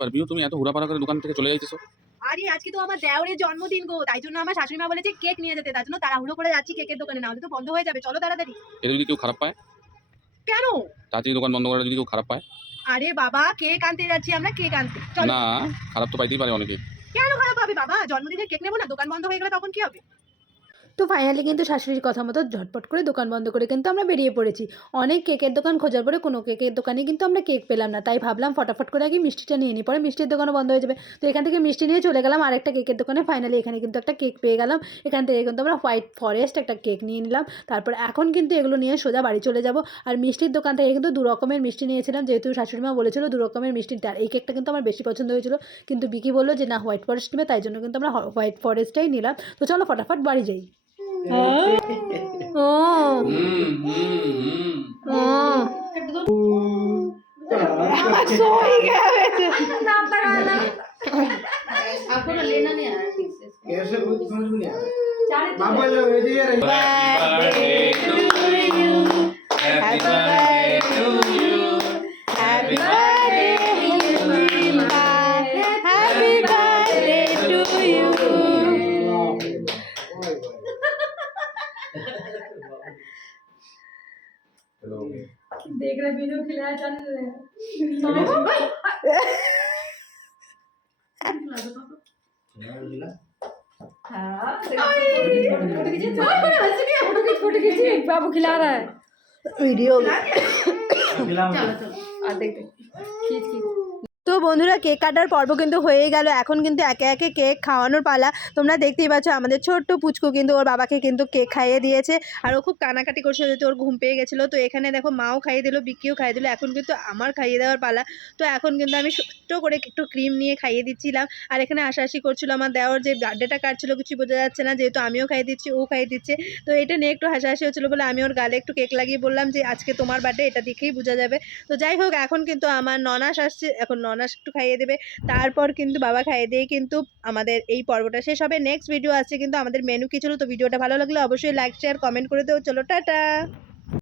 পারবিও তুমি এত হুড়াপাড়া করে দোকান থেকে চলে যাইতেছো? আরে আজকে তো আমার দেওরের জন্মদিন গো, তাই জন্য আমার শাশুড়ি মা বলেছে কেক নিয়ে যেতে, তার জন্য তাড়াহুড়ো করে যাচ্ছি কেকের দোকানে, না হলে তো বন্ধ হয়ে যাবে। চলো তাড়াতাড়ি। এটা যদি কেউ খারাপ পায়? কেন? তাড়াতাড়ি দোকান বন্ধ করে যদি কেউ খারাপ পায়? আরে বাবা, কেক আনতে যাচ্ছি আমরা, কেক আনতে চলো। না, খারাপ তো পাইতেই পারে অনেকে। কেন খারাপ হবে বাবা? জন্মদিনের কেক নেবো না? দোকান বন্ধ হয়ে গেলে তখন কি হবে? তো ফাইনালি কিন্তু শাশুড়ির কথা মতো ঝটপট করে দোকান বন্ধ করে কিন্তু আমরা বেরিয়ে পড়েছি। অনেক কেকের দোকান খোঁজার পরে কোনো কেকের দোকানেই কিন্তু আমরা কেক পেলাম না। তাই ভাবলাম ফটাফট করে আগে মিষ্টিটা নিয়ে নিই, পরে মিষ্টির দোকানও বন্ধ হয়ে যাবে। তো এখান থেকে মিষ্টি নিয়ে চলে গেলাম আরেকটা কেকের দোকানে। ফাইনালি এখানে কিন্তু একটা কেক পেয়ে গেলাম। এখান থেকে কিন্তু আমরা হোয়াইট ফরেস্ট একটা কেক নিয়ে নিলাম। তারপর এখন কিন্তু এগুলো নিয়ে সোজা বাড়ি চলে যাব। আর মিষ্টির দোকান থেকে কিন্তু 2 রকমের মিষ্টি নিয়েছিলাম, যেহেতু শাশুড়ি মা বলেছিল 2 রকমের মিষ্টি। আর এই কেকটা কিন্তু আমার বেশি পছন্দ হয়েছিল, কিন্তু বিকি বললো যে না হোয়াইট ফরেস্ট নেবে, তাই জন্য কিন্তু আমরা হোয়াইট ফরেস্টটাই নিলাম। তো চলো ফটাফট বাড়ি যাই। आपको ना लेना नहीं आ रहा ठीक से। कैसे कुछ समझ में नहीं आ रहा। चालीस बाबा लोग भेजिए यार। देख रहे बिनु खिलाया जाने दे। फोटो खींचिए बाबू खिला रहा है ভিডিও चलो चलो आ देखते खींच खींच। তো বন্ধুরা, কেক কাটার পর্ব কিন্তু হয়ে গেল। এখন কিন্তু একে একে কেক খাওয়ানোর পালা। তোমরা দেখতেই পাচ্ছ আমাদের ছোট্ট পুচকু কিন্তু ওর বাবাকে কিন্তু কেক খাইয়ে দিয়েছে। আর ও খুব কানাকাটি করছে, যেহেতু ওর ঘুম পেয়ে গেছিলো। তো এখানে দেখো মাও খাইয়ে দিল, বিক্কিও খাইয়ে দিল। এখন কিন্তু আমার খাইয়ে দেওয়ার পালা। তো এখন কিন্তু আমি ছোট্ট করে একটু ক্রিম নিয়ে খাইয়ে দিচ্ছিলাম। আর এখানে হাসাহাসি করছিল আমার দেওর, যে বার্থডেটা কাটছিল কিছু বোঝা যাচ্ছে না, যেহেতু আমিও খাইয়ে দিচ্ছি ও খাইয়ে দিচ্ছে। তো এটা নিয়ে একটু হাসাহাসি হচ্ছিলো বলে আমি ওর গালে একটু কেক লাগিয়ে বললাম যে আজকে তোমার বার্থডে, এটা দেখেই বোঝা যাবে। তো যাই হোক, এখন কিন্তু আমার ননাস আসছে, এখন ননাস একটু খাইয়ে দেবে। তারপর কিন্তু বাবা খাইয়ে দিয়ে কিন্তু আমাদের এই পর্বটা শেষ হবে। নেক্সট ভিডিও আসছে কিন্তু আমাদের মেনু কি ছিল। তো ভিডিওটা ভালো লাগলে অবশ্যই লাইক শেয়ার কমেন্ট করে দেও। চলো টাটা।